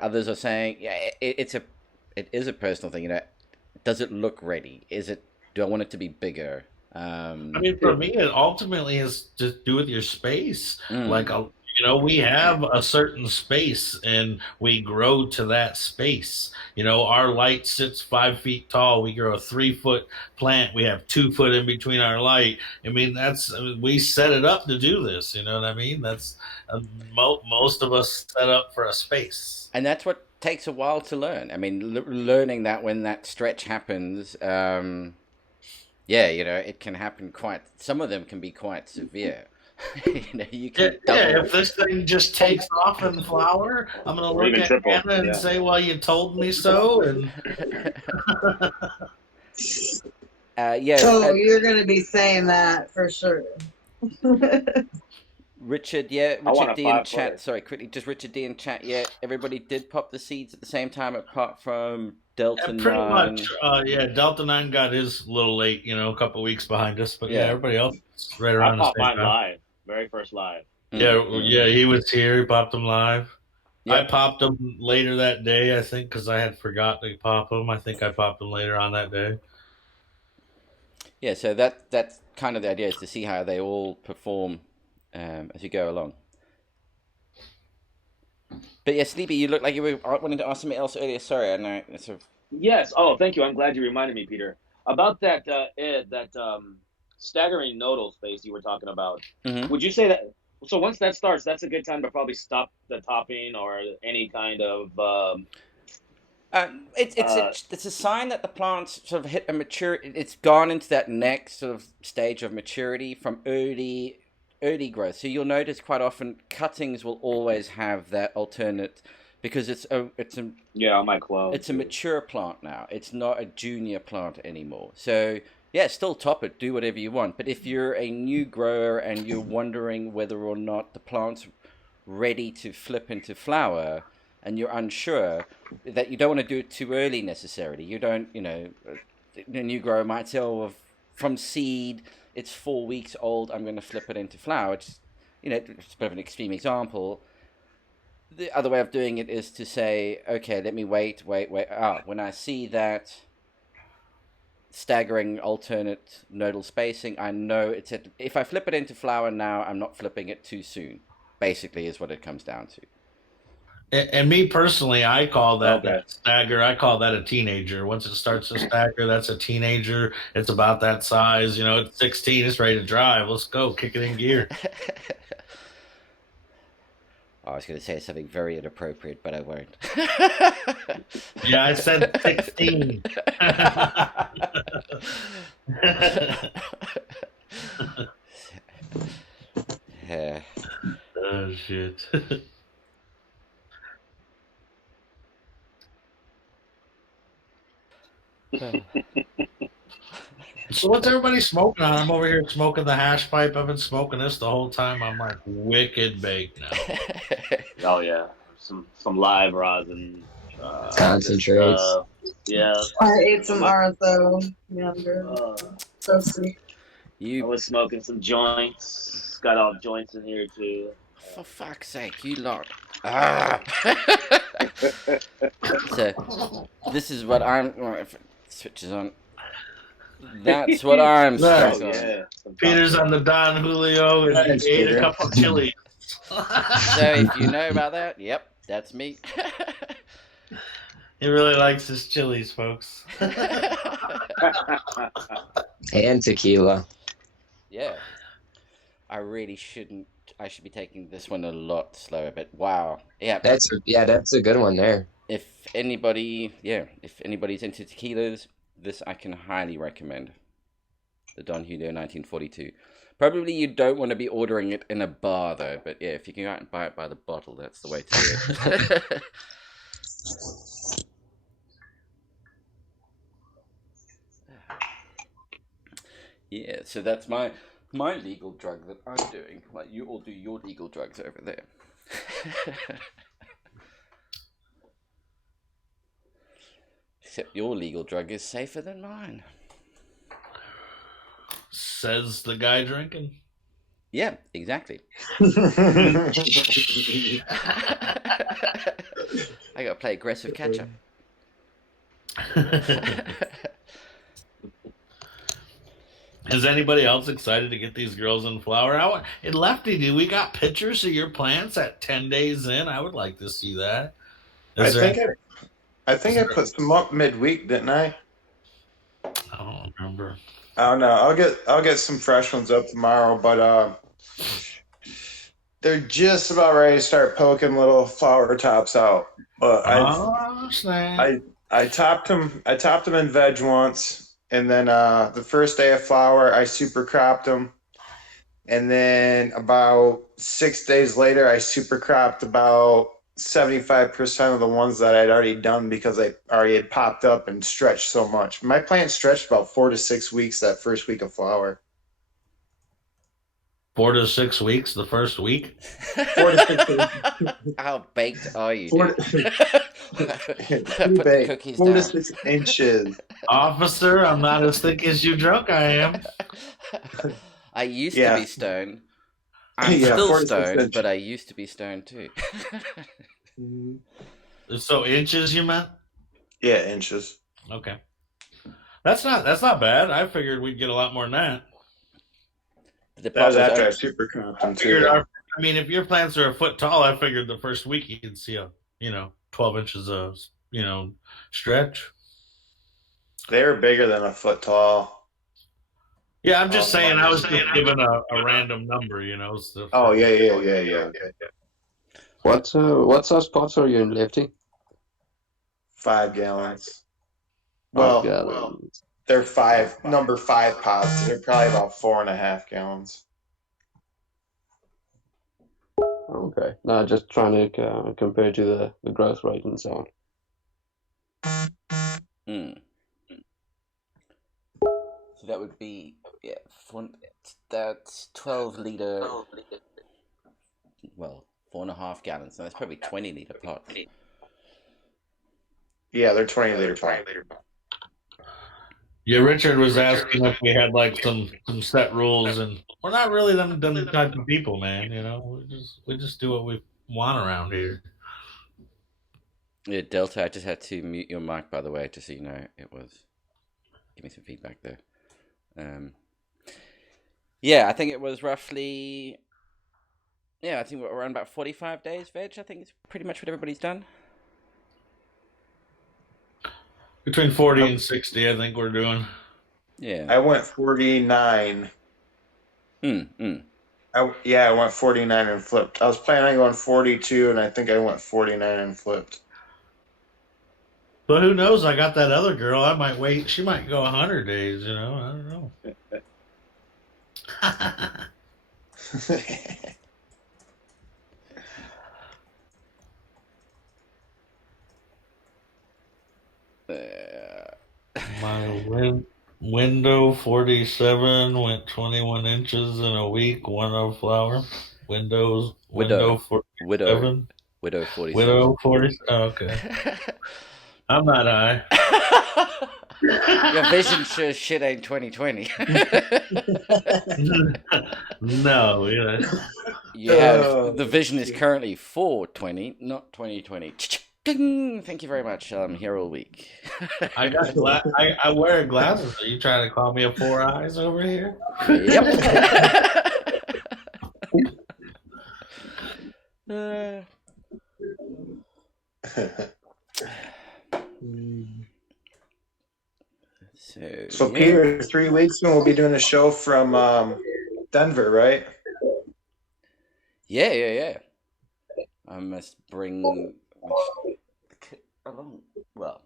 others are saying, yeah, it is a personal thing. Does it look ready? Do I want it to be bigger? I mean, for me, it ultimately has to do with your space. Like, we have a certain space and we grow to that space. Our light sits 5 feet tall. We grow a 3-foot plant. We have 2 foot in between our light. I mean, we set it up to do this. You know what I mean? That's most of us set up for a space. And that's what takes a while to learn. I mean, learning that when that stretch happens, it can happen some of them can be quite severe. You can if this thing just takes off in flower, I'm going to look at Anna and say, well, you told me so. And So you're going to be saying that for sure. Richard D in chat. Sorry, quickly, just Richard D in chat. Yeah, everybody did pop the seeds at the same time, apart from Delta 9. Pretty much, Delta 9 got his a little late, a couple of weeks behind us, but everybody else right around the same time. Live, very first live. Yeah, he was here. He popped them live. Yep. I popped them later that day, I think, because I had forgotten to pop them. I think I popped them later on that day. Yeah, so that's kind of the idea, is to see how they all perform as you go along. But yeah, Sleepy, you look like you were wanting to ask something else earlier. Sorry, I know. Yes. Oh, thank you. I'm glad you reminded me, Peter, about that staggering nodal space you were talking about. Mm-hmm. Would you say that? So once that starts, that's a good time to probably stop the topping or any kind of. It's a sign that the plant's sort of hit a maturity. It's gone into that next sort of stage of maturity from early growth. So you'll notice quite often cuttings will always have that alternate, because it's on my club. It's a mature plant now. It's not a junior plant anymore. So yeah, still top it, do whatever you want. But if you're a new grower and you're wondering whether or not the plant's ready to flip into flower, and you're unsure, that you don't want to do it too early necessarily. You don't, a new grower might say, from seed, it's 4 weeks old, I'm going to flip it into flower. It's a bit of an extreme example. The other way of doing it is to say, okay, let me wait. When I see that staggering alternate nodal spacing, I know if I flip it into flower now, I'm not flipping it too soon, basically is what it comes down to. And me personally, I call that stagger. I call that a teenager. Once it starts to stagger, that's a teenager. It's about that size. It's 16. It's ready to drive. Let's go. Kick it in gear. I was going to say something very inappropriate, but I won't. Yeah, I said 16. Yeah. Oh, shit. So what's everybody smoking on? I'm over here smoking the hash pipe. I've been smoking this the whole time. I'm like wicked baked now. Oh yeah, some live rosin. Concentrates. Yeah. I ate some RSO. Yeah, I'm good. So sweet. I was smoking some joints. Got all joints in here too. For fuck's sake, you lot. Ah. So, this is what I'm. If it switches on. That's what I'm stuck on. Yeah. Peter's on the Don Julio and Thanks, he ate Peter. a couple of chili. So, if you know about that, yep, that's me. He really likes his chilies, folks. And tequila. Yeah. I really shouldn't. I should be taking this one a lot slower, but wow. Yeah. That's a good one there. If anybody's into tequilas, this I can highly recommend. The Don Julio 1942. Probably you don't want to be ordering it in a bar though, but yeah, if you can go out and buy it by the bottle, that's the way to do it. Yeah, so that's my legal drug that I'm doing. Like, you all do your legal drugs over there. Except your legal drug is safer than mine. Says the guy drinking. Yeah, exactly. I gotta play aggressive catch up. Is anybody else excited to get these girls in flower? In Lefty, do we got pictures of your plants at 10 days in? I would like to see that. I think I put some up midweek, didn't I? I don't remember. I don't know. I'll get some fresh ones up tomorrow, but they're just about ready to start poking little flower tops out. But I topped them in veg once. And then the first day of flower, I super cropped them. And then about 6 days later, I super cropped about 75% of the ones that I'd already done because I already had popped up and stretched so much. My plant stretched about 4 to 6 weeks that first week of flower. 4 to 6 weeks the first week? 4 to 6 weeks. How baked are you, Four dude? Too big. 4 to 6 inches. Officer, I'm not as thick as you drunk I am. I used to be stoned. I'm still stoned, but I used to be stoned too. So inches you meant? Yeah, inches. Okay. That's not bad. I figured we'd get a lot more than that. That was after I super cropped them too. I mean, if your plants are a foot tall, I figured the first week you'd see a 12 inches of stretch. They're bigger than a foot tall. Yeah, I'm just saying. I was just given a random number, So oh yeah. What size pots are you in, Lefty? 5 gallons. 5 gallons. They're number 5 pots. They're probably about 4.5 gallons. Okay. No, just trying to compare to the growth rate and so on. So that would be that's 12 liter. Well, 4.5 gallons. So that's probably 20 liter pots. Yeah, they're 20 liter pots. Yeah, Richard was asking if we had like some set rules, and we're not really them type of people, man. We just do what we want around here. Yeah, Delta, I just had to mute your mic, by the way, just so you know. It was give me some feedback there. Yeah, I think it was roughly. Yeah, I think we're around about 45 days veg. I think it's pretty much what everybody's done. Between 40 and 60, I think we're doing. Yeah. I went 49. I went 49 and flipped. I was planning on going 42, and I think I went 49 and flipped. But who knows? I got that other girl. I might wait. She might go 100 days, I don't know. Window 47 went 21 inches in a week. Window flower. Window 47. Widow 47. Widow 40. Oh, okay. I'm not high. Your vision sure shit ain't 2020. No, yeah. You have the vision is currently 420, not 2020. Ding! Thank you very much. I'm here all week. I got I wear glasses. Are you trying to call me a 4 eyes over here? Yep. So Peter, 3 weeks and we'll be doing a show from Denver, right? Yeah. I must bring along. Well,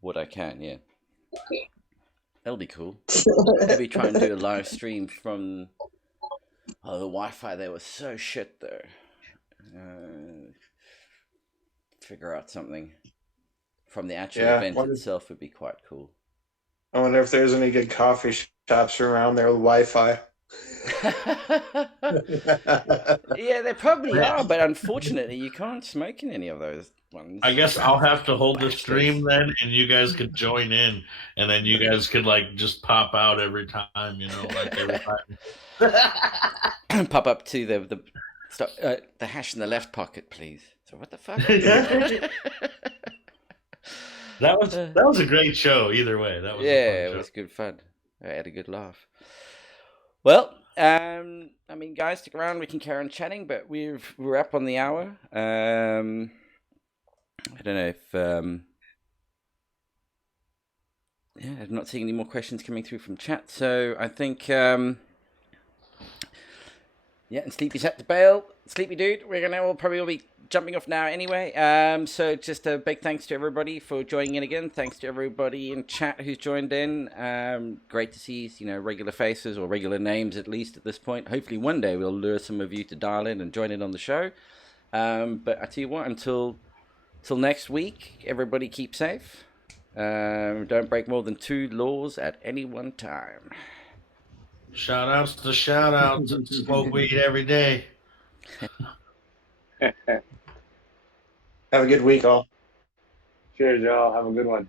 what I can, yeah. That'll be cool. Maybe try and do a live stream from. Oh, the Wi-Fi there was so shit though. Figure out something from the actual event itself would be quite cool. I wonder if there's any good coffee shops around there with Wi-Fi. Yeah, there probably are, but unfortunately, you can't smoke in any of those ones. I guess I'll have to hold the stream then, and you guys could join in, and then you guys could like just pop out every time, like every time. Pop up to the hash in the left pocket, please. So what the fuck? That was a great show. Either way, that was it was good fun. I had a good laugh. Well, I mean, guys, stick around. We can carry on chatting, but we're up on the hour. I don't know if I'm not seeing any more questions coming through from chat. So I think and Sleepy's at the bail. Sleepy dude, we'll probably all be jumping off now anyway. So just a big thanks to everybody for joining in again. Thanks to everybody in chat who's joined in. Great to see, regular faces or regular names at least at this point. Hopefully one day we'll lure some of you to dial in and join in on the show. But I tell you what, until next week, everybody keep safe. Don't break more than 2 laws at any one time. Shout outs to shout outs and smoke weed every day. Have a good week, all. Cheers, y'all. Have a good one.